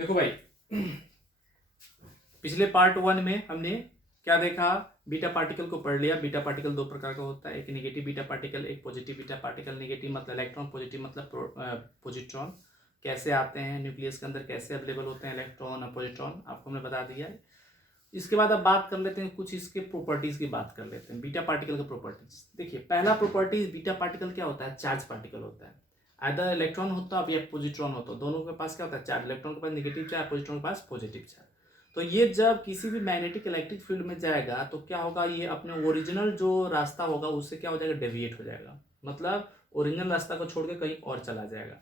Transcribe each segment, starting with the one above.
देखो भाई, पिछले पार्ट 1 में हमने क्या देखा, बीटा पार्टिकल को पढ़ लिया। बीटा पार्टिकल दो प्रकार का होता है, एक नेगेटिव बीटा पार्टिकल, एक पॉजिटिव बीटा पार्टिकल। नेगेटिव मतलब इलेक्ट्रॉन, पॉजिटिव मतलब पॉजिट्रॉन। कैसे आते हैं न्यूक्लियस के अंदर, कैसे अवेलेबल होते हैं इलेक्ट्रॉन और पॉजिट्रॉन, आपको हमने बता दिया है। इसके बाद अब बात कर लेते हैं, कुछ इसके प्रॉपर्टीज की बात कर लेते हैं, बीटा पार्टिकल के प्रॉपर्टीज। देखिए, पहला प्रॉपर्टीज, बीटा पार्टिकल क्या होता है, चार्ज पार्टिकल होता है। आइदर इलेक्ट्रॉन होता है या पॉजिट्रॉन होता है, दोनों के पास क्या होता है, चार्ज। इलेक्ट्रॉन के पास नेगेटिव चार्ज, पॉजिट्रॉन के पास पॉजिटिव चार्ज। तो ये जब किसी भी मैग्नेटिक इलेक्ट्रिक फील्ड में जाएगा तो क्या होगा, ये अपने ओरिजिनल जो रास्ता होगा उससे क्या हो जाएगा, डेविएट हो जाएगा। मतलब ओरिजिनल रास्ता को छोड़ के कहीं और चला जाएगा।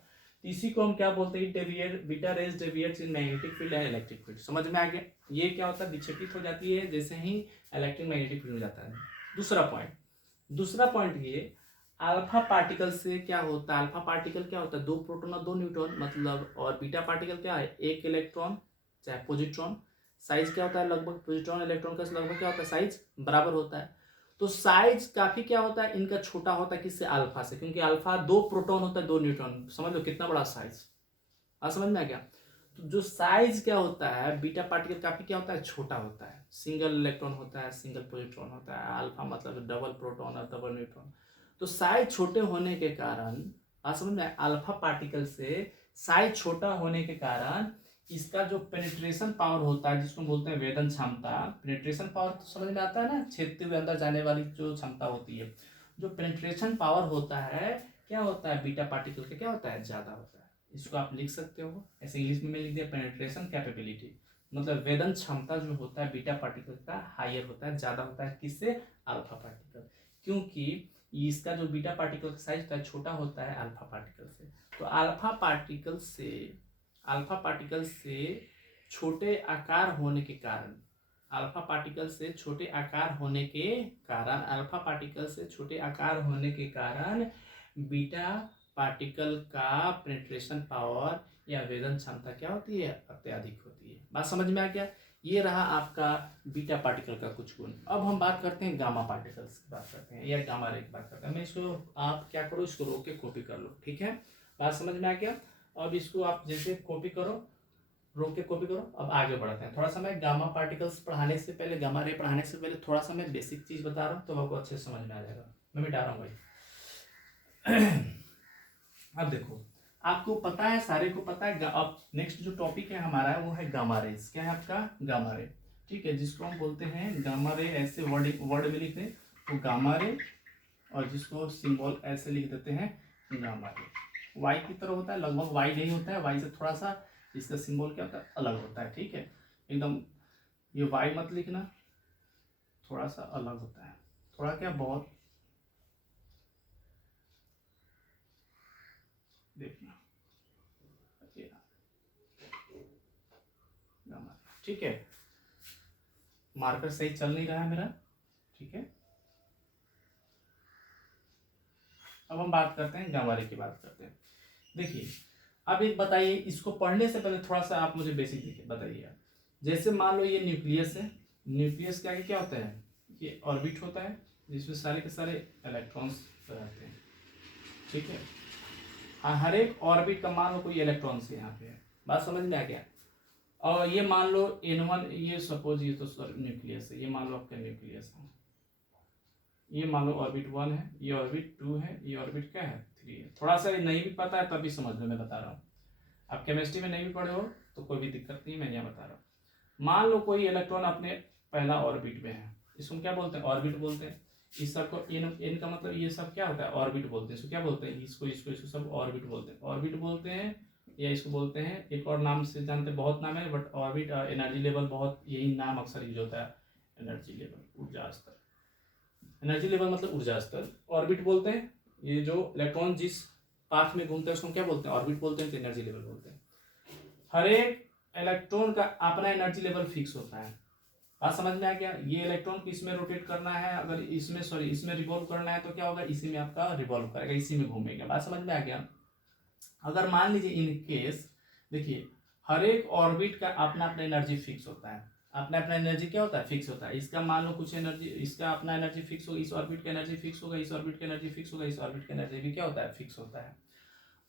तो इसी को हम क्या बोलते हैं, deviate. Beta raise deviates in magnetic field and electric field. समझ में आ गया। ये क्या होता है, विक्षेपित हो जाती है जैसे ही इलेक्ट्रिक मैग्नेटिक फील्ड में जाता है। दूसरा पॉइंट ये, अल्फा पार्टिकल से क्या होता है, अल्फा पार्टिकल क्या होता है, दो प्रोटॉन और दो न्यूट्रॉन मतलब। और बीटा पार्टिकल क्या है, एक इलेक्ट्रॉन चाहे पॉजिट्रॉन। साइज क्या होता है, लगभग पॉजिट्रॉन इलेक्ट्रॉन का लगभग क्या होता है, साइज बराबर होता है। तो साइज काफी क्या होता है इनका, छोटा होता है किससे, अल्फा से, क्योंकि अल्फा दो प्रोटॉन होता है दो न्यूट्रॉन। समझ लो कितना बड़ा साइज। समझ में आ गया। तो जो साइज क्या होता है, बीटा पार्टिकल काफी क्या होता है, छोटा होता है। सिंगल इलेक्ट्रॉन होता है, सिंगल पॉजिट्रॉन होता है। अल्फा मतलब डबल प्रोटॉन और डबल न्यूट्रॉन। तो साइज छोटे होने के कारण, समझ में, अल्फा पार्टिकल से साइज छोटा होने के कारण इसका जो पेनिट्रेशन पावर होता है, जिसको बोलते हैं वेदन क्षमता। पेनिट्रेशन पावर तो समझ में आता है ना, छेदते हुए अंदर जाने वाली जो क्षमता होती है। जो पेनिट्रेशन पावर होता है, क्या होता है, बीटा पार्टिकल का क्या होता है, ज्यादा होता है। इसको आप लिख सकते हो ऐसे, इंग्लिश में लिख दिया पेनिट्रेशन कैपेबिलिटी। मतलब वेदन क्षमता जो होता है बीटा पार्टिकल का हायर होता है, ज्यादा होता है किससे, अल्फा पार्टिकल। क्योंकि इसका जो बीटा पार्टिकल का साइज होता है छोटा होता है अल्फा पार्टिकल से। तो अल्फा पार्टिकल से छोटे आकार होने के कारण, अल्फा पार्टिकल से छोटे आकार होने के कारण, अल्फा पार्टिकल से छोटे आकार होने के कारण बीटा पार्टिकल का पेनिट्रेशन पावर या वेदन क्षमता क्या होती है, अत्यधिक होती है। बात समझ में आ गया। ये रहा आपका बीटा पार्टिकल का कुछ गुण। अब हम बात करते हैं गामा पार्टिकल्स की बात करते हैं, या गामा रे की बात करते हैं। मैं इसको, आप क्या करो, इसको रोक के कॉपी कर लो, ठीक है। बात समझ में आ गया। अब इसको आप जैसे कॉपी करो, रोक के कॉपी करो। अब आगे बढ़ते हैं। थोड़ा सा मैं गामा पार्टिकल्स पढ़ाने से पहले, गामा रे पढ़ाने से पहले थोड़ा सा मैं बेसिक चीज बता रहा हूँ, तो आपको अच्छे से समझ में आ जाएगा। मैं मिटा रहा हूँ भाई। अब देखो, आपको पता है, सारे को पता है। अब नेक्स्ट जो टॉपिक है हमारा वो है गामा रेज। क्या है आपका, गामा रे, ठीक है, जिसको हम बोलते हैं गामा रे। ऐसे वर्ड में लिखते हैं तो गामा रे, और जिसको सिंबल ऐसे लिख देते हैं गामा रे। वाई की तरह होता है, लगभग वाई नहीं होता है, वाई से थोड़ा सा इसका सिंबल क्या होता है, अलग होता है, ठीक है। एकदम ये वाई मत लिखना, थोड़ा सा अलग होता है, थोड़ा क्या, बहुत देखना, ठीक है। मार्कर सही चल नहीं रहा है मेरा, ठीक है। अब हम बात करते हैं गामा रे की बात करते हैं। देखिए, अब एक बताइए, इसको पढ़ने से पहले थोड़ा सा आप मुझे बेसिक देखिए, बताइए। जैसे मान लो ये न्यूक्लियस है, न्यूक्लियस के आगे क्या होता है, ये ऑर्बिट होता है, जिसमें सारे के सारे इलेक्ट्रॉन्स रहते हैं, ठीक है। हर एक ऑर्बिट का मान लो कोई इलेक्ट्रॉन्स यहाँ पे है। बात समझ में आ गया। और ये मान लो N1, ये सपोज ये तो न्यूक्लियस है, ये मान लो आपका न्यूक्लियस है। ये मान लो ऑर्बिट 1 है, ये ऑर्बिट 2 है, ये ऑर्बिट क्या है, 3 है। थोड़ा सा नहीं भी पता है तभी समझ लो, मैं बता रहा हूँ। आप केमिस्ट्री में नहीं भी पढ़े हो तो कोई भी दिक्कत नहीं, मैं यहाँ बता रहा हूँ। मान लो कोई इलेक्ट्रॉन अपने पहला ऑर्बिट में है, इसको क्या बोलते हैं, ऑर्बिट बोलते हैं। इस सब को एन का मतलब ये सब क्या होता है, ऑर्बिट बोलते हैं। इसको क्या बोलते हैं, इसको इसको इसको सब ऑर्बिट बोलते हैं, ऑर्बिट बोलते हैं। या इसको बोलते हैं एक और नाम से जानते हैं, बहुत नाम है, बट ऑर्बिट एनर्जी लेवल, बहुत यही नाम अक्सर यूज होता है। एनर्जी लेवल, ऊर्जा स्तर। एनर्जी लेवल मतलब ऊर्जा स्तर, ऑर्बिट बोलते हैं। ये जो इलेक्ट्रॉन जिस पाथ में घूमते हैं उसको क्या बोलते हैं, ऑर्बिट बोलते हैं, तो एनर्जी लेवल बोलते हैं। हर एक इलेक्ट्रॉन का अपना एनर्जी लेवल फिक्स होता है। बात समझ में आ गया। ये इलेक्ट्रॉन को इसमें रोटेट करना है, अगर इसमें इसमें रिवॉल्व करना है तो क्या होगा, इसी में आपका रिवॉल्व करेगा, इसी में घूमेगा। बात समझ में आ गया। अगर मान लीजिए इन केस, देखिए, हर एक ऑर्बिट का अपना अपना एनर्जी फिक्स होता है। अपना अपना एनर्जी क्या होता है, फिक्स होता है। इसका मान लो कुछ एनर्जी, इसका अपना एनर्जी फिक्स होगा, इस ऑर्बिट का एनर्जी फिक्स होगा, इस ऑर्बिट का एनर्जी फिक्स होगा, इस ऑर्बिट का एनर्जी भी क्या होता है, फिक्स होता है।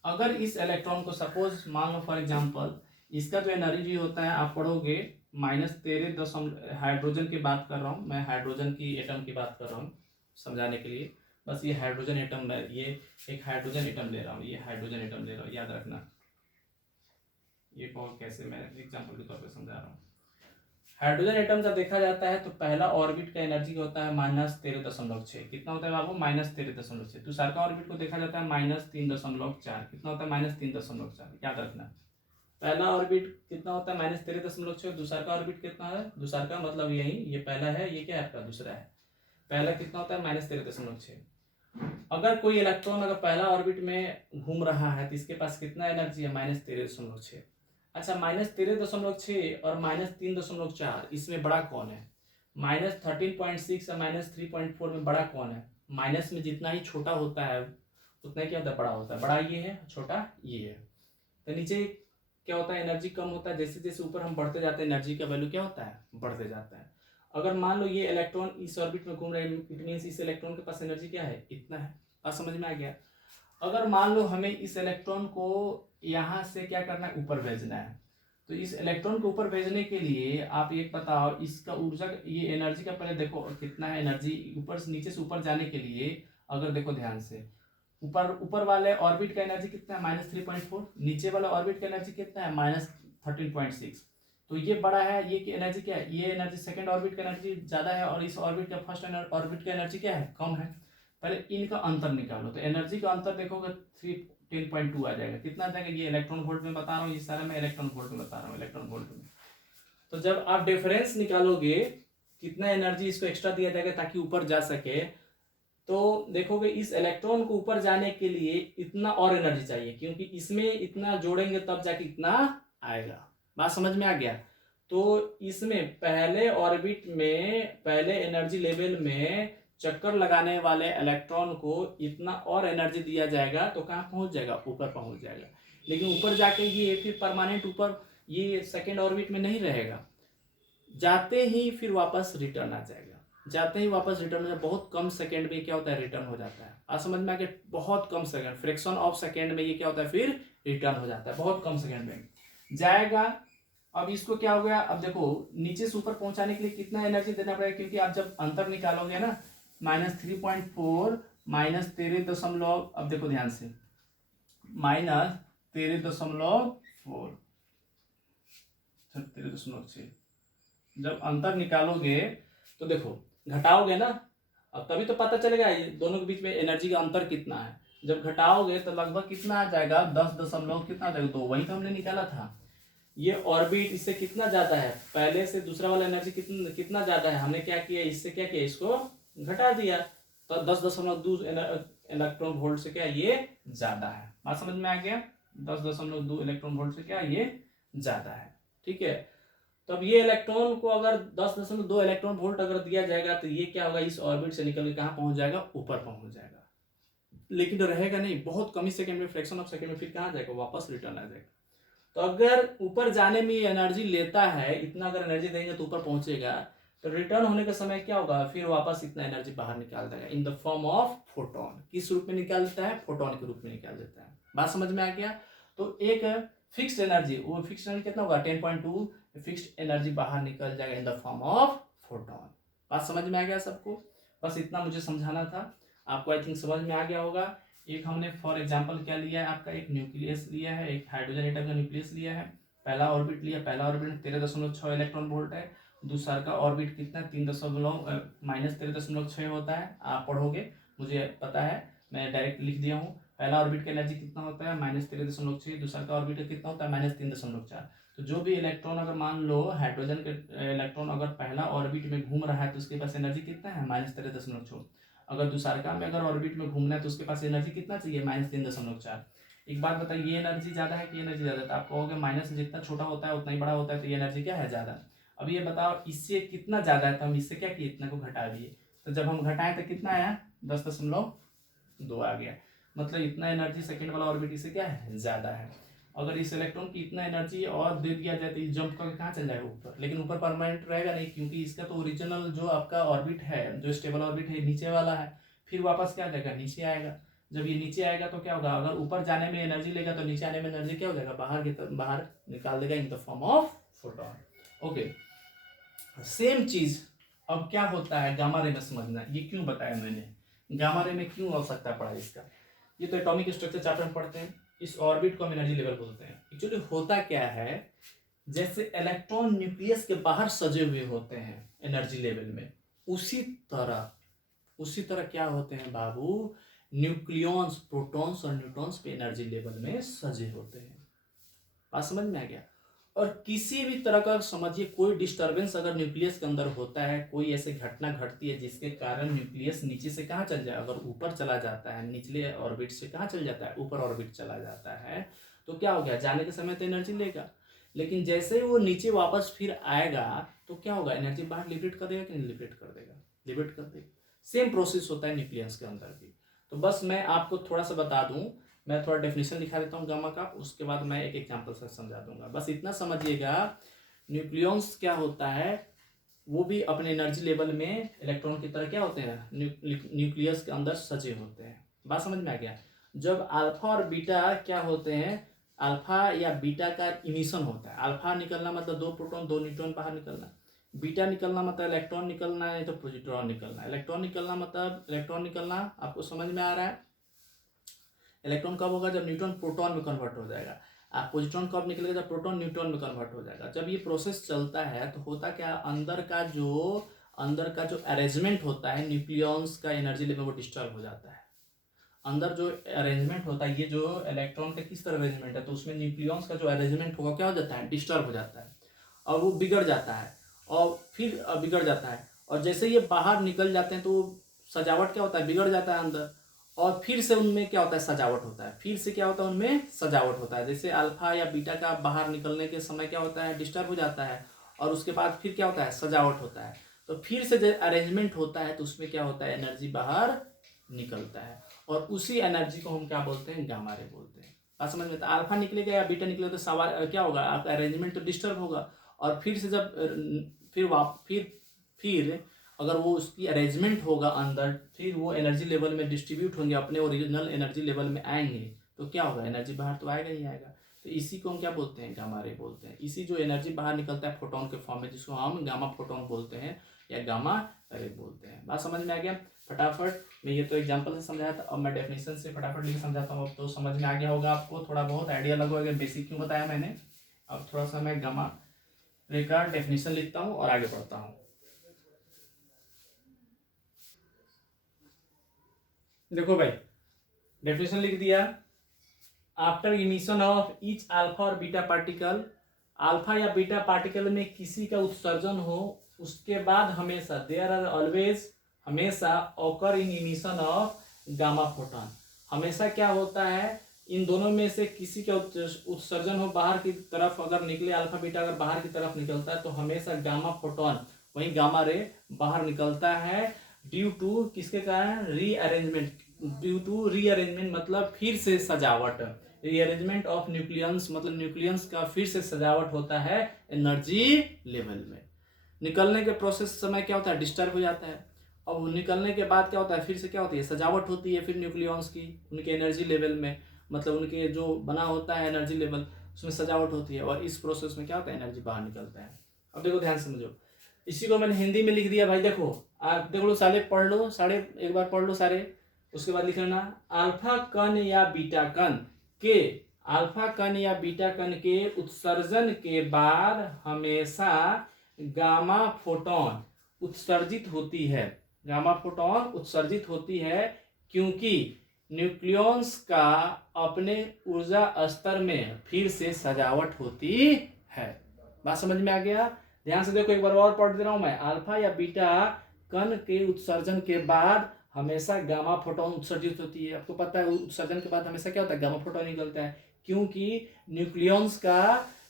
अगर इस इलेक्ट्रॉन को सपोज मान लो फॉर एग्जांपल इसका जो एनर्जी होता है आप पढ़ोगे -13 हाइड्रोजन की बात कर रहा हूँ मैं, हाइड्रोजन की एटम की बात कर रहा हूँ समझाने के लिए। बस ये हाइड्रोजन एटम में ये एक हाइड्रोजन एटम ले रहा हूँ, ये हाइड्रोजन एटम ले रहा हूँ, याद रखना। ये कहो कैसे, मैं एग्जाम्पल के तौर पे समझा रहा हूँ। हाइड्रोजन एटम का देखा जाता है तो पहला ऑर्बिट का एनर्जी होता है -13.6। कितना होता है बाबू? -13.6। दूसरा का ऑर्बिट को देखा जाता है -3.4। कितना होता है? -3.4। याद रखना। पहला ऑर्बिट कितना होता है? -13.6। दूसरा का ऑर्बिट कितना है? दूसरा का मतलब यही, ये पहला है, ये क्या है आपका? दूसरा है। पहला कितना होता है? -13.6। अगर कोई इलेक्ट्रॉन अगर पहला ऑर्बिट में घूम रहा है तो इसके पास कितना एनर्जी है? -13.6। अच्छा, -13.6 और -3.4 इसमें बड़ा कौन है? -13.6 और -3.4 में बड़ा कौन है? माइनस में जितना ही छोटा होता है उतना ही क्या होता है? बड़ा होता है। बड़ा ये है, छोटा ये है। तो नीचे क्या होता है? एनर्जी कम होता है। जैसे जैसे ऊपर हम बढ़ते जाते हैं एनर्जी का वैल्यू क्या होता है? बढ़ते जाता है। अगर मान लो ये इलेक्ट्रॉन इस ऑर्बिट में घूम रहे हैं, इट मीन्स इस इलेक्ट्रॉन के पास एनर्जी क्या है? इतना है। बात समझ में आ गया? अगर मान लो हमें इस इलेक्ट्रॉन को यहाँ से क्या करना है? ऊपर भेजना है। तो इस इलेक्ट्रॉन को ऊपर भेजने के लिए आप एक बताओ, इसका ऊर्जा, ये एनर्जी का पहले देखो कितना है एनर्जी ऊपर से नीचे से ऊपर जाने के लिए। अगर देखो ध्यान से, ऊपर वाले ऑर्बिट का एनर्जी कितना है? -3.4। नीचे वाला ऑर्बिट का एनर्जी कितना है? -13.6। तो ये बड़ा है, ये की एनर्जी क्या है? ये एनर्जी सेकंड ऑर्बिट का एनर्जी ज्यादा है और इस ऑर्बिट का फर्स्ट ऑर्बिट का एनर्जी क्या है? कम है। पहले इनका अंतर निकालो, तो एनर्जी का अंतर देखोगे 10.2 आ जाएगा। कितना आ जाएगा? ये इलेक्ट्रॉन वोल्ट में बता रहा हूँ, ये सारा मैं इलेक्ट्रॉन वोल्ट में बता रहा हूँ, इलेक्ट्रॉन वोल्ट में। तो जब आप डिफरेंस निकालोगे कितना एनर्जी इसको एक्स्ट्रा दिया जाएगा ताकि ऊपर जा सके, तो देखोगे इस इलेक्ट्रॉन को ऊपर जाने के लिए इतना और एनर्जी चाहिए, क्योंकि इसमें इतना जोड़ेंगे तब जाके इतना आएगा। बात समझ में आ गया? तो इसमें पहले ऑर्बिट में, पहले एनर्जी लेवल में चक्कर लगाने वाले इलेक्ट्रॉन को इतना और एनर्जी दिया जाएगा तो कहाँ पहुंच जाएगा? ऊपर पहुंच जाएगा। लेकिन ऊपर जाके ये फिर परमानेंट ऊपर ये सेकेंड ऑर्बिट में नहीं रहेगा, जाते ही फिर वापस रिटर्न आ जाएगा। जाते ही वापस रिटर्न हो जाए, बहुत कम सेकेंड में क्या होता है? रिटर्न हो जाता है। आज समझ में आ गया? बहुत कम सेकेंड, फ्रैक्शन ऑफ सेकेंड में ये क्या होता है? फिर रिटर्न हो जाता है, बहुत कम सेकेंड में जाएगा। अब इसको क्या हो गया? अब देखो नीचे से ऊपर पहुंचाने के लिए कितना एनर्जी देना पड़ेगा, क्योंकि आप जब अंतर निकालोगे ना, -3.4 -13 अब देखो ध्यान से, -13.4 13.6 जब अंतर निकालोगे तो देखो घटाओगे ना, अब तभी तो पता चलेगा ये दोनों के बीच में एनर्जी का अंतर कितना है। जब घटाओगे तो लगभग कितना आ जाएगा? 10 कितना आ जाएगा? तो वही तो हमने निकाला था। ये ऑर्बिट इससे कितना ज्यादा है, पहले से दूसरा वाला एनर्जी कितना ज्यादा है। हमने क्या किया? इससे क्या किया? इसको घटा दिया। तो 10.2 इलेक्ट्रॉन वोल्ट से क्या ये ज्यादा है। बात समझ में आ गया? 10.2 इलेक्ट्रॉन वोल्ट से क्या ये ज्यादा है। ठीक है। तो अब ये इलेक्ट्रॉन को अगर 10.2 इलेक्ट्रॉन वोल्ट अगर दिया जाएगा तो ये क्या होगा? इस ऑर्बिट से निकल के कहाँ पहुंच जाएगा? ऊपर पहुंच जाएगा। लेकिन रहेगा नहीं, बहुत कम ही सेकंड में, फ्रैक्शन ऑफ सेकंड में फिर कहाँ जाएगा? वापस रिटर्न आ जाएगा। तो अगर ऊपर जाने में एनर्जी लेता है, इतना अगर एनर्जी देंगे तो ऊपर पहुंचेगा, तो रिटर्न होने के समय क्या होगा? फिर वापस इतना एनर्जी बाहर निकाल देगा in the form of photon. किस रूप में निकाल देता है? फोटोन के रूप में निकाल देता है। बात समझ में आ गया? तो एक फिक्स्ड एनर्जी, वो फिक्स्ड एनर्जी कितना होगा? 10.2 फिक्स्ड एनर्जी बाहर निकल जाएगा in the form of photon. बात समझ में आ गया सबको? बस इतना मुझे समझाना था, आपको आई थिंक समझ में आ गया होगा। एक हमने फॉर एग्जांपल क्या लिया है आपका? एक न्यूक्लियस लिया है, एक हाइड्रोजन एटम का न्यूक्लियस लिया है। पहला ऑर्बिट लिया, पहला ऑर्बिट 13.6 इलेक्ट्रॉन वोल्ट है। दूसरा का ऑर्बिट कितना? -13.6 होता है। आप पढ़ोगे, मुझे पता है, मैं डायरेक्ट लिख दिया हूँ। पहला ऑर्बिट का एनर्जी कितना होता है? -13.6। दूसरा का ऑर्बिट कितना होता है? -3.4। तो जो भी इलेक्ट्रॉन, अगर मान लो हाइड्रोजन के इलेक्ट्रॉन अगर पहला ऑर्बिट में घूम रहा है तो उसके पास एनर्जी कितना है? -13.6। अगर दूसरा में अगर ऑर्बिट में घूमना है तो उसके पास एनर्जी कितना चाहिए? -3.4। एक बात बताइए, ये एनर्जी ज्यादा है कि ये एनर्जी ज्यादा है? तो आप कहोगे माइनस जितना छोटा होता है उतना ही बड़ा होता है, तो ये एनर्जी क्या है? ज्यादा। अब ये बताओ इससे कितना ज्यादा है, तो हम इससे क्या किए? इतना को घटा दिए। तो जब हम घटाएं तो कितना आया? 10.2 आ गया। मतलब इतना एनर्जी सेकेंड वाला ऑर्बिट इससे क्या है? ज्यादा है। अगर इस इलेक्ट्रॉन की इतना एनर्जी और दे दिया जाए तो ये जंप करके कहाँ चल जाएगा? ऊपर। लेकिन ऊपर परमानेंट रहेगा नहीं, क्योंकि इसका तो ओरिजिनल जो आपका ऑर्बिट है, जो स्टेबल ऑर्बिट है, नीचे वाला है। फिर वापस क्या आ जाएगा? नीचे आएगा। जब ये नीचे आएगा तो क्या होगा, अगर ऊपर जाने में एनर्जी लेगा तो नीचे आने में एनर्जी क्या हो जाएगा, बाहर निकाल देगा in the form of photon. Okay, same चीज अब क्या होता है गामा रे में समझना। ये क्यों बताया मैंने, गामा रे में क्यों आवश्यकता पड़ा इसका। ये तो एटॉमिक स्ट्रक्चर चैप्टर में पढ़ते हैं। इस ऑर्बिट को हम एनर्जी लेवल बोलते हैं। एक्चुअली होता क्या है, जैसे इलेक्ट्रॉन न्यूक्लियस के बाहर सजे हुए होते हैं एनर्जी लेवल में, उसी तरह क्या होते हैं बाबू, न्यूक्लियॉन्स, प्रोटॉन्स और न्यूट्रॉन्स पे एनर्जी लेवल में सजे होते हैं। बात समझ में आ गया। और किसी भी तरह का समझिए कोई डिस्टरबेंस अगर न्यूक्लियस के अंदर होता है, कोई ऐसी घटना घटती है जिसके कारण न्यूक्लियस नीचे से कहाँ चल जाए, अगर ऊपर चला जाता है, निचले ऑर्बिट से कहाँ चल जाता है, ऊपर ऑर्बिट चला जाता है, तो क्या हो गया, जाने के समय तो एनर्जी लेगा, लेकिन जैसे ही वो नीचे वापस फिर आएगा तो क्या होगा, एनर्जी बाहर लिबरेट कर देगा कि नहीं, लिबरेट कर देगा, लिबरेट कर देगा। सेम प्रोसेस होता है न्यूक्लियस के अंदर भी। तो बस मैं आपको थोड़ा सा बता दूं, मैं थोड़ा डेफिनेशन लिखा देता हूँ गामा का, उसके बाद मैं एक एग्जांपल से समझा दूंगा। बस इतना समझिएगा, न्यूक्लियॉन्स क्या होता है, वो भी अपने एनर्जी लेवल में इलेक्ट्रॉन की तरह क्या होते हैं, न्यूक्लियस के अंदर सजे होते हैं। बात समझ में आ गया। जब अल्फा और बीटा क्या होते हैं, अल्फा या बीटा का इमिशन होता है, अल्फा निकलना मतलब 2 प्रोटॉन 2 न्यूट्रॉन बाहर निकलना, बीटा निकलना मतलब इलेक्ट्रॉन निकलना है, तो पॉजिट्रॉन निकलना। इलेक्ट्रॉन निकलना मतलब इलेक्ट्रॉन निकलना, आपको समझ में आ रहा है। इलेक्ट्रॉन कब होगा, जब न्यूट्रॉन प्रोटॉन में कन्वर्ट हो जाएगा। आप पॉजिट्रॉन कब निकलेगा, जब प्रोटॉन न्यूट्रॉन में कन्वर्ट हो जाएगा। जब ये प्रोसेस चलता है तो होता क्या, अंदर का जो अरेंजमेंट होता है न्यूक्लियॉन्स का एनर्जी लेवल, वो डिस्टर्ब हो जाता है। अंदर जो अरेंजमेंट होता है, ये जो इलेक्ट्रॉन का किस तरह अरेंजमेंट है, तो उसमें न्यूक्लियॉन्स का जो अरेंजमेंट होगा क्या हो जाता है, डिस्टर्ब हो जाता है, और वो बिगड़ जाता है, और फिर बिगड़ जाता है, और जैसे ये बाहर निकल जाते हैं तो सजावट क्या होता है, बिगड़ जाता है अंदर, और फिर से उनमें क्या होता है, सजावट होता है, फिर से क्या होता है, उनमें सजावट होता है। जैसे अल्फा या बीटा का बाहर निकलने के समय क्या होता है, डिस्टर्ब हो जाता है, और उसके बाद फिर क्या होता है, सजावट होता है, तो फिर से जो अरेंजमेंट होता है तो उसमें क्या होता है, एनर्जी बाहर निकलता है, और उसी एनर्जी को हम क्या बोलते हैं, गामा रे बोलते हैं। बात समझ में। तो अल्फा निकलेगा या बीटा निकलेगा तो सवाल क्या होगा, आपका अरेंजमेंट तो डिस्टर्ब होगा, और फिर से जब फिर अगर वो उसकी अरेंजमेंट होगा अंदर, फिर वो एनर्जी लेवल में डिस्ट्रीब्यूट होंगे, अपने ओरिजिनल एनर्जी लेवल में आएंगे, तो क्या होगा, एनर्जी बाहर तो आएगा ही आएगा। तो इसी को हम क्या बोलते हैं, गामा रे बोलते हैं। इसी जो एनर्जी बाहर निकलता है फोटोन के फॉर्म में, जिसको हम गामा फोटोन बोलते हैं या गामा रे बोलते हैं। बात समझ में आ गया। फटाफट मैं ये तो एग्जांपल से समझाया था, अब मैं डेफिनेशन से फटाफट लिख समझाता हूँ। अब तो समझ में आ गया होगा आपको, थोड़ा बहुत आइडिया लगा होगा बेसिक क्यों बताया मैंने। अब थोड़ा सा मैं गामा रे का डेफिनेशन लिखता हूँ और आगे बढ़ता हूँ। देखो भाई, डेफिनेशन लिख दिया। After emission of each alpha और बीटा पार्टिकल, अल्फा या बीटा पार्टिकल में किसी का उत्सर्जन हो, उसके बाद हमेशा देयर आर ऑलवेज, हमेशा occur in emission of gamma photon, हमेशा क्या होता है, इन दोनों में से किसी का उत्सर्जन हो बाहर की तरफ, अगर निकले अल्फा बीटा अगर बाहर की तरफ निकलता है तो हमेशा गामा फोटॉन, वही गामा रे बाहर निकलता है, ड्यू टू किसके कारण, रीअरेंजमेंट, ड्यू टू रीअरेंजमेंट मतलब फिर से सजावट, रीअरेंजमेंट ऑफ न्यूक्लियंस मतलब न्यूक्लियंस का फिर से सजावट होता है एनर्जी लेवल में। निकलने के प्रोसेस समय क्या होता है, डिस्टर्ब हो जाता है, और निकलने के बाद क्या होता है, फिर से क्या होती है, सजावट होती है, फिर न्यूक्लियंस की उनके एनर्जी लेवल में, मतलब उनके जो बना होता है एनर्जी लेवल, उसमें सजावट होती है, और इस प्रोसेस में क्या होता है, एनर्जी बाहर निकलता है। अब देखो ध्यान समझो, इसी को मैंने हिंदी में लिख दिया भाई। देखो आप देख लो, सारे पढ़ लो, सारे एक बार पढ़ लो सारे, उसके बाद लिख लेना, अल्फा कण या बीटा कण के, अल्फा कण या बीटा कण के उत्सर्जन के बाद हमेशा गामा फोटॉन उत्सर्जित होती है, गामा फोटॉन उत्सर्जित होती है, क्योंकि न्यूक्लियॉन्स का अपने ऊर्जा स्तर में फिर से सजावट होती है। बात समझ में आ गया। ध्यान से देखो, एक बार और पढ़ दे रहा हूं मैं, अल्फा या बीटा कण के उत्सर्जन के बाद हमेशा गामा फोटॉन उत्सर्जित होती है। आपको पता है उत्सर्जन के बाद हमेशा क्या होता है, गामा फोटॉन निकलता है, क्योंकि न्यूक्लियॉन्स का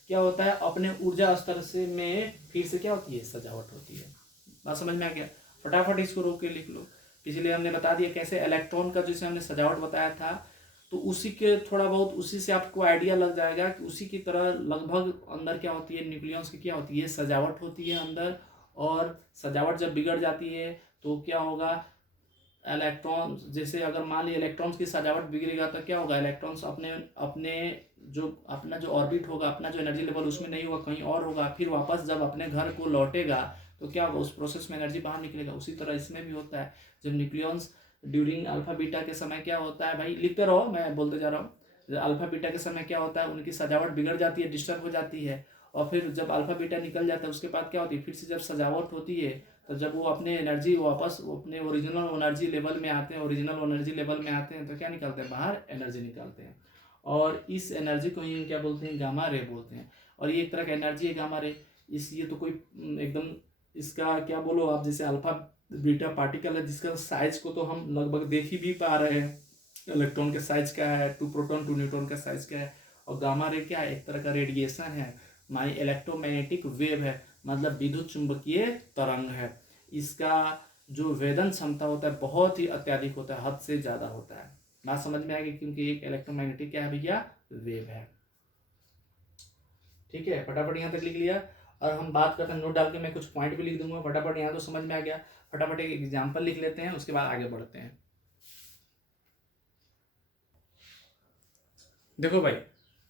क्या होता है, अपने ऊर्जा स्तर से में फिर से क्या होती है, सजावट होती है। बात समझ में आ गया। फटाफट इसको रोक के लिख लो। पिछले हमने बता दिया कैसे इलेक्ट्रॉन का जैसे हमने सजावट बताया था, तो उसी के थोड़ा बहुत उसी से आपको आइडिया लग जाएगा कि उसी की तरह लगभग अंदर क्या होती है, न्यूक्लियॉन्स की क्या होती है, सजावट होती है अंदर, और सजावट जब बिगड़ जाती है तो क्या होगा, इलेक्ट्रॉन्स, जैसे अगर मान लीजिए इलेक्ट्रॉन्स की सजावट बिगड़ेगा तो क्या होगा, इलेक्ट्रॉन्स अपने अपने जो अपना जो ऑर्बिट होगा, अपना जो एनर्जी लेवल उसमें नहीं होगा, कहीं और होगा, फिर वापस जब अपने घर को लौटेगा तो क्या होगा, उस प्रोसेस में एनर्जी बाहर निकलेगा। उसी तरह इसमें भी होता है, जब न्यूक्लियॉन्स ड्यूरिंग अल्फा बीटा के समय क्या होता है, भाई लिखते रहो, मैं बोलते जा रहा हूँ। अल्फा बीटा के समय क्या होता है, उनकी सजावट बिगड़ जाती है, डिस्टर्ब हो जाती है, और फिर जब अल्फा बीटा निकल जाता है उसके बाद क्या होती है, फिर से जब सजावट होती है तो जब वो अपने एनर्जी वापस अपने ओरिजिनल एनर्जी लेवल में आते हैं, ओरिजिनल एनर्जी लेवल में आते हैं तो क्या निकलते हैं, बाहर एनर्जी निकलते हैं। और इस एनर्जी को ही क्या बोलते हैं, गामा रे बोलते हैं। और ये एक तरह का एनर्जी है गामा रे। इस ये तो कोई एकदम इसका क्या बोलो आप, जैसे अल्फा बीटा पार्टिकल है जिसका साइज को तो हम लगभग देख ही भी पा रहे हैं, इलेक्ट्रॉन के साइज क्या है, 2 प्रोटॉन 2 न्यूट्रॉन का साइज क्या है। और गामा रे क्या है, एक तरह का रेडिएशन है, माई इलेक्ट्रोमैग्नेटिक वेव है, मतलब विद्युत चुंबकीय तरंग है। इसका जो वेदन क्षमता होता है बहुत ही अत्यधिक होता है, हद से ज़्यादा होता है। बात समझ में आएगी, क्योंकि एक इलेक्ट्रोमैग्नेटिक क्या है भैया, वेव है। ठीक है, फटाफट यहाँ तक लिख लिया। और हम बात करते हैं, नोट डाल के मैं कुछ पॉइंट भी लिख दूंगा फटाफट, यहाँ तो समझ में आ गया। फटाफट एक एग्जाम्पल लिख लेते हैं, उसके बाद आगे बढ़ते हैं। देखो भाई,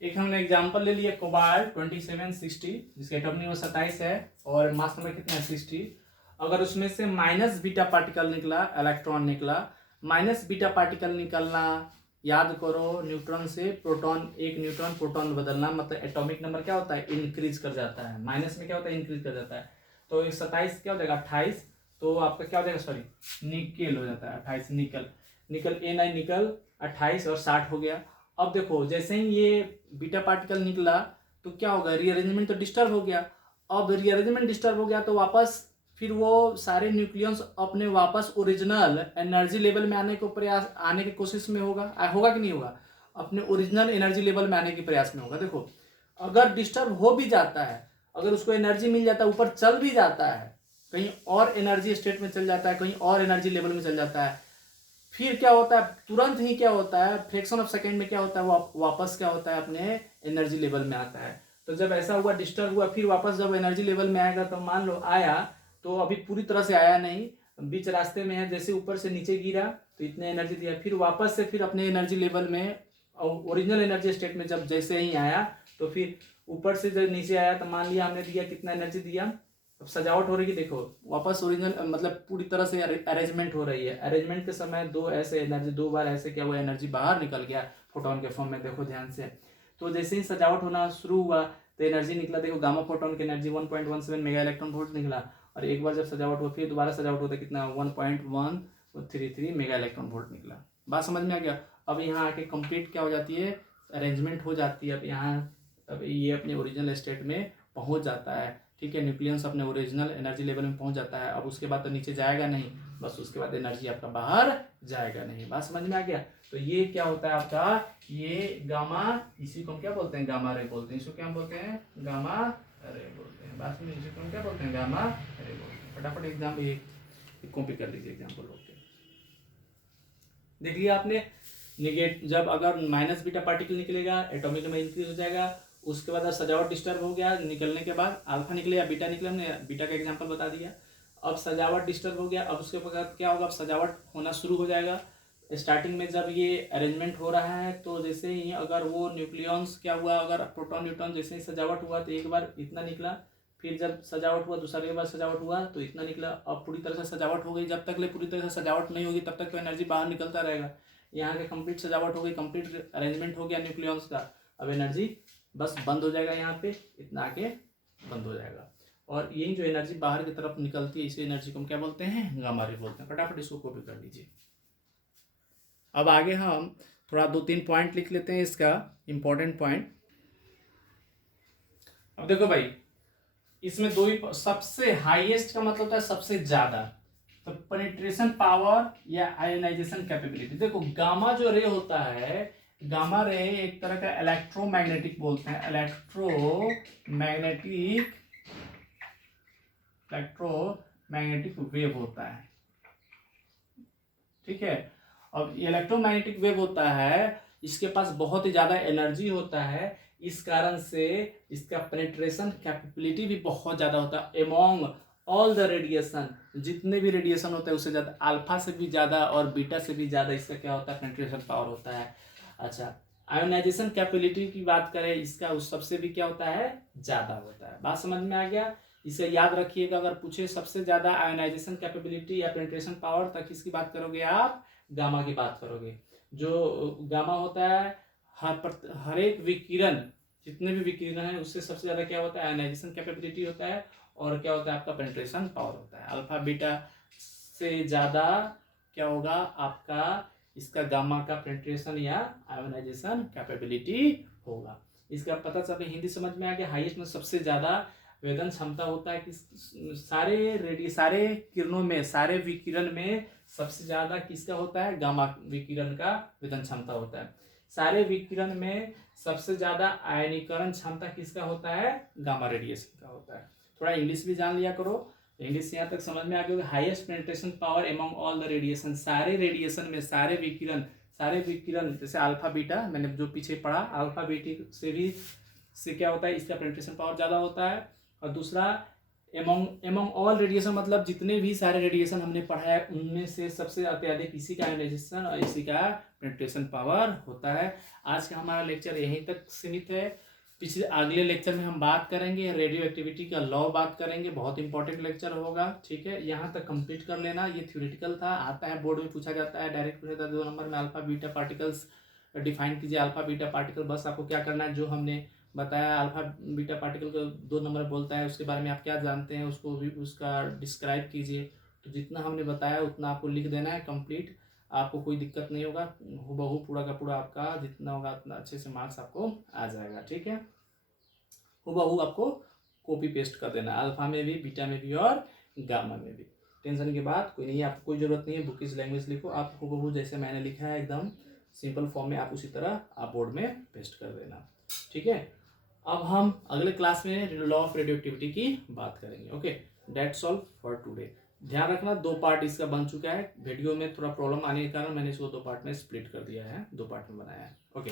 एक हमने एग्जांपल ले लिया कोबाल्ट 2760, जिसका एटॉमिक नंबर 27 है और मास नंबर कितना है 60। अगर उसमें से माइनस बीटा पार्टिकल निकला, इलेक्ट्रॉन निकला, माइनस बीटा पार्टिकल निकलना, याद करो न्यूट्रॉन से प्रोटॉन, एक न्यूट्रॉन प्रोटॉन बदलना, मतलब एटॉमिक नंबर क्या होता है, इंक्रीज कर जाता है। माइनस में क्या होता है, इंक्रीज कर जाता है। तो 27 क्या हो जाएगा, 28, तो आपका क्या हो जाएगा, सॉरी निकेल हो जाता है, 28 निकल, निकल Ni निकल 28 और 60 हो गया। अब देखो जैसे ही ये बीटा पार्टिकल निकला तो क्या होगा, रीअरेंजमेंट तो डिस्टर्ब हो गया। अब रीअरेंजमेंट डिस्टर्ब हो गया तो वापस फिर वो सारे न्यूक्लियंस अपने वापस ओरिजिनल एनर्जी लेवल में आने को प्रयास, आने की कोशिश में होगा, होगा कि नहीं होगा, अपने ओरिजिनल एनर्जी लेवल में आने के प्रयास में होगा। देखो अगर डिस्टर्ब हो भी जाता है, अगर उसको एनर्जी मिल जाता है, ऊपर चल भी जाता है, कहीं और एनर्जी स्टेट में चल जाता है, कहीं और एनर्जी लेवल में चल जाता है, फिर क्या होता है, तुरंत ही क्या होता है, फ्रैक्शन ऑफ सेकंड में क्या होता है, वो वापस क्या होता है, अपने एनर्जी लेवल में आता है। तो जब ऐसा हुआ, डिस्टर्ब हुआ, फिर वापस जब एनर्जी लेवल में आएगा तो मान लो आया, तो अभी पूरी तरह से आया नहीं, बीच रास्ते में है, जैसे ऊपर से नीचे गिरा तो इतने एनर्जी दिया, फिर वापस से फिर अपने एनर्जी लेवल में ओरिजिनल एनर्जी स्टेट में जब जैसे ही आया तो फिर ऊपर से जब नीचे आया तो मान लिया हमने दिया कितना एनर्जी दिया। अब सजावट हो रही है, देखो वापस ओरिजिनल मतलब पूरी तरह से अरेंजमेंट हो रही है। अरेंजमेंट के समय दो ऐसे एनर्जी, दो बार ऐसे क्या हुआ, एनर्जी बाहर निकल गया फोटोन के फॉर्म में, देखो ध्यान से। तो जैसे ही सजावट होना शुरू हुआ तो एनर्जी निकला, देखो गामा फोटोन की एनर्जी 1.17 मेगा इलेक्ट्रॉन वोल्ट निकला, और एक बार जब सजावट हुआ फिर दोबारा सजावट होता कितना, 1.133 मेगा इलेक्ट्रॉन वोल्ट निकला। बात समझ में आ गया। अब यहाँ आके कंप्लीट क्या हो जाती है, अरेंजमेंट हो जाती है। अब यहाँ अब ये अपने ओरिजिनल स्टेट में पहुंच जाता है। ठीक है, न्यूक्लियस अपने ओरिजिनल एनर्जी लेवल में पहुंच जाता है। अब उसके बाद तो नीचे जाएगा नहीं, बस उसके बाद एनर्जी आपका बाहर जाएगा नहीं। बात समझ में आ गया। तो ये क्या होता है आपका, ये गामा, इसी को हम क्या बोलते हैं, गामा रे बोलते हैं। इसको क्या बोलते हैं, गामा रे बोलते हैं। बात समझ, इसी को हम क्या बोलते हैं, गामा रे बोलते हैं। फटाफट एग्जाम ये कॉपी कर लीजिए एग्जाम्पल। ओके, देख लिया आपने। निगेट जब अगर माइनस बीटा पार्टिकल निकलेगा, एटॉमिक नंबर इंक्रीज हो जाएगा। उसके बाद सजावट डिस्टर्ब हो गया, निकलने के बाद अल्फा निकले या बीटा निकले, हमने बीटा का एग्जांपल बता दिया। अब सजावट डिस्टर्ब हो गया, अब उसके बाद क्या होगा, अब सजावट होना शुरू हो जाएगा। स्टार्टिंग में जब ये अरेंजमेंट हो रहा है तो जैसे ही अगर वो न्यूक्लियॉन्स क्या हुआ, अगर प्रोटॉन न्यूट्रॉन जैसे ही सजावट हुआ तो एक बार इतना निकला, फिर जब सजावट हुआ दूसरी बार सजावट हुआ तो इतना निकला। अब पूरी तरह से सजावट हो गई, जब तक ले पूरी तरह से सजावट नहीं होगी तब तक तो एनर्जी बाहर निकलता रहेगा। यहाँ के कंप्लीट सजावट हो गई, कंप्लीट अरेंजमेंट हो गया न्यूक्लियॉन्स का, अब एनर्जी बस बंद हो जाएगा, यहाँ पे इतना आके बंद हो जाएगा। और यही जो एनर्जी बाहर की तरफ निकलती है, इसी एनर्जी को हम क्या बोलते हैं, गामा रे बोलते हैं। फटाफट इसको कॉपी कर लीजिए। अब आगे हम थोड़ा 2-3 पॉइंट लिख लेते हैं, इसका इंपॉर्टेंट पॉइंट। अब देखो भाई, इसमें दो ही, सबसे हाईएस्ट का मतलब होता है सबसे ज्यादा, तो पेनिट्रेशन पावर या आयोनाइजेशन कैपेबिलिटी। देखो गामा जो रे होता है, गामा रे एक तरह का इलेक्ट्रोमैग्नेटिक बोलते हैं, इलेक्ट्रोमैग्नेटिक वेव होता है। ठीक है, अब इलेक्ट्रोमैग्नेटिक वेव होता है, इसके पास बहुत ही ज्यादा एनर्जी होता है, इस कारण से इसका पेनिट्रेशन कैपेबिलिटी भी बहुत ज्यादा होता है। एमॉन्ग ऑल द रेडिएशन, जितने भी रेडिएशन होते हैं उससे ज़्यादा, अल्फा से भी ज़्यादा और बीटा से भी ज़्यादा इसका क्या होता है, पेनिट्रेशन पावर होता है। अच्छा, आयोनाइजेशन कैपेबिलिटी की बात करें, इसका उस सबसे भी क्या होता है, ज़्यादा होता है। बात समझ में आ गया? इसे याद रखिएगा, अगर पूछे सबसे ज़्यादा आयोनाइजेशन कैपेबिलिटी या पेनिट्रेशन पावर, तक किसकी बात करोगे आप, गामा की बात करोगे। जो गामा होता है हर एक विकिरण, जितने भी विकिरण हैं उससे सबसे ज़्यादा क्या होता है, आयोनाइजेशन कैपेबिलिटी होता है, और क्या होता है आपका पेनिट्रेशन पावर होता है। अल्फा बीटा से ज़्यादा क्या होगा आपका, इसका गामा का पेनिट्रेशन या आयोनाइजेशन कैपेबिलिटी होगा। इसका पता चले, हिंदी समझ में आ गया। हाईएस्ट में सबसे ज़्यादा वेदन क्षमता होता है कि सारे किरणों में, सारे विकिरण में सबसे ज़्यादा किसका होता है, गामा विकिरण का वेदन क्षमता होता है। सारे विकिरण में सबसे ज़्यादा आयनीकरण क्षमता किसका होता है, गामा रेडिएशन का होता है। थोड़ा इंग्लिश भी जान लिया करो, इंग्लिश यहाँ तक समझ में आ गया। Highest penetration power among all the radiation, सारे रेडिएशन में, सारे विकिरण जैसे अल्फा बीटा, मैंने जो पीछे पढ़ा, अल्फा बीटी से क्या होता है, इसका पेनिट्रेशन पावर ज़्यादा होता है। और दूसरा एमंग ऑल रेडिएशन, मतलब जितने भी सारे रेडिएशन हमने पढ़ा है उनमें से सबसे अत्यधिक इसी का आयोनाइजेशन और इसी का पेनिट्रेशन पावर होता है। आज का हमारा लेक्चर यहीं तक सीमित है। पिछले अगले लेक्चर में हम बात करेंगे रेडियो एक्टिविटी का लॉ, बात करेंगे, बहुत इंपॉर्टेंट लेक्चर होगा। ठीक है, यहाँ तक कंप्लीट कर लेना। ये थ्योरेटिकल था, आता है बोर्ड में पूछा जाता है, डायरेक्ट पूछा जाता है 2 नंबर में। अल्फा बीटा पार्टिकल्स डिफाइन कीजिए। अल्फा बीटा पार्टिकल, बस आपको क्या करना है, जो हमने बताया अल्फा बीटा पार्टिकल को 2 नंबर बोलता है, उसके बारे में आप क्या जानते हैं उसको भी उसका डिस्क्राइब कीजिए। तो जितना हमने बताया उतना आपको लिख देना है कंप्लीट, आपको कोई दिक्कत नहीं होगा। हूबहू पूरा का पूरा आपका जितना होगा उतना अच्छे से मार्क्स आपको आ जाएगा। ठीक है, हूबहू आपको कॉपी पेस्ट कर देना, अल्फा में भी, बीटा में भी और गामा में भी। टेंशन की बात कोई नहीं है, आपको कोई ज़रूरत नहीं है बुकिश लैंग्वेज लिखो, आप हूबहू जैसे मैंने लिखा है एकदम सिंपल फॉर्म में आप उसी तरह आप बोर्ड में पेस्ट कर देना। ठीक है, अब हम अगले क्लास में लॉ ऑफ रेडियो एक्टिविटी की बात करेंगे। Okay, that's all for today. ध्यान रखना 2 पार्ट इसका बन चुका है। वीडियो में थोड़ा प्रॉब्लम आने के कारण मैंने इसको 2 पार्ट में स्प्लिट कर दिया है, 2 पार्ट में बनाया है। ओके।